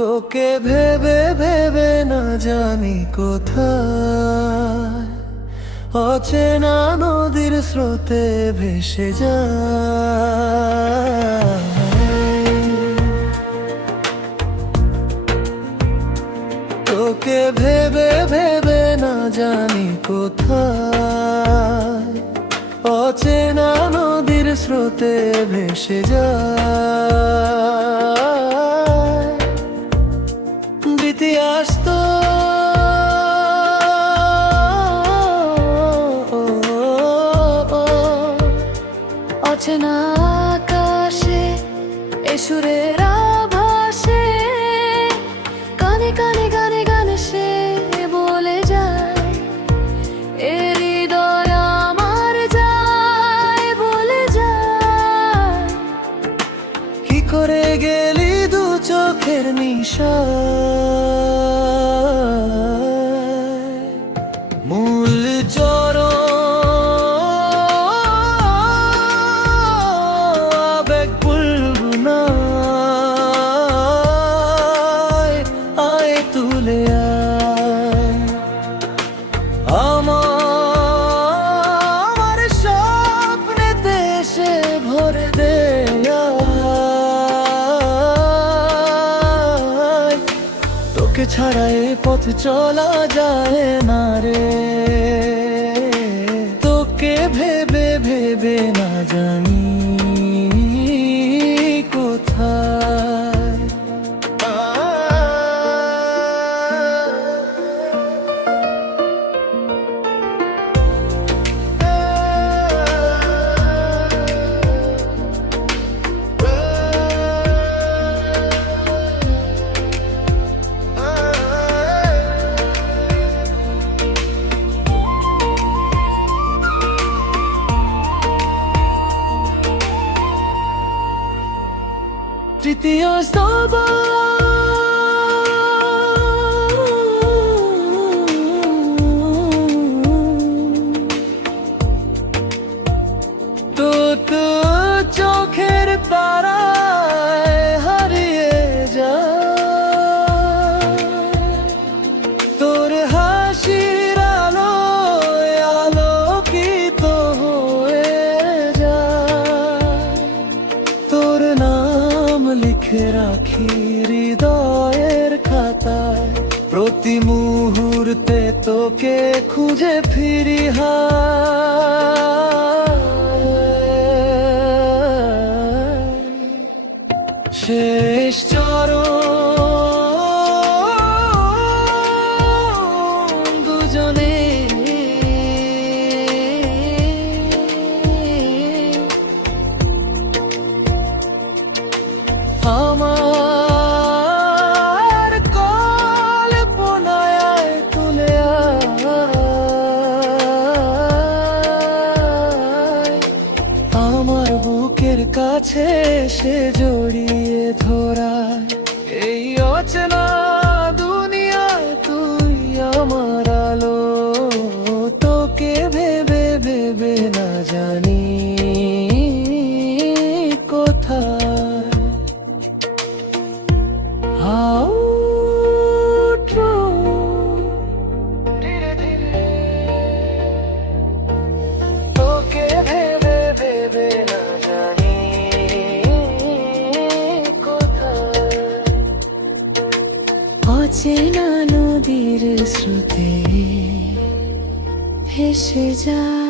তোকে ভেবে ভেবে না জানি কোথায় অচেনা নদীর স্রোতে ভেসে যায়। তোকে ভেবে ভেবে না জানি কোথায় অচেনা নদীর স্রোতে ভেসে যায়। ইতিহাস তো অচেনা আকাশে এ সুরের আভাসে কানে কানে গানে গানে সে বলে যায়, এ হৃদয় আমার যায় বলে যায়। কি করে গেলি দু চোখের নিশায় মূল চরণ আবেগ ভুলব না, আয় তুলে আয় আমার স্বপ্নেতে এসে ভরে দে। তোকে ছাড়া এ পথ চলা যায় না রে, তোকে ভেবে ভেবে না জানি কোথায়। তৃতীয় স্তব তো চোখের তারায় হারিয়ে যায়, তোর হাসির আলোয় আলোকিত হয়ে যায়। তোর নাম লিখে রাখি হৃদয়ের খাতায়, প্রতি মুহূর্তে তোকে খুঁজে ফিরি শেষ চরণ দুজনে আমার কল্পনায় তুলে আয়, আমার বুকের কাছে সে জড়িয়ে ধরা। এই অচেনা দুনিয়ায় তুই আমার আলো, তোকে ভেবে ভেবে না জানি কোথায়। How true, তোকে ভেবে ভেবে না জানি কোথায়। অচেনা নদীর স্রোতে ভেসে যায়।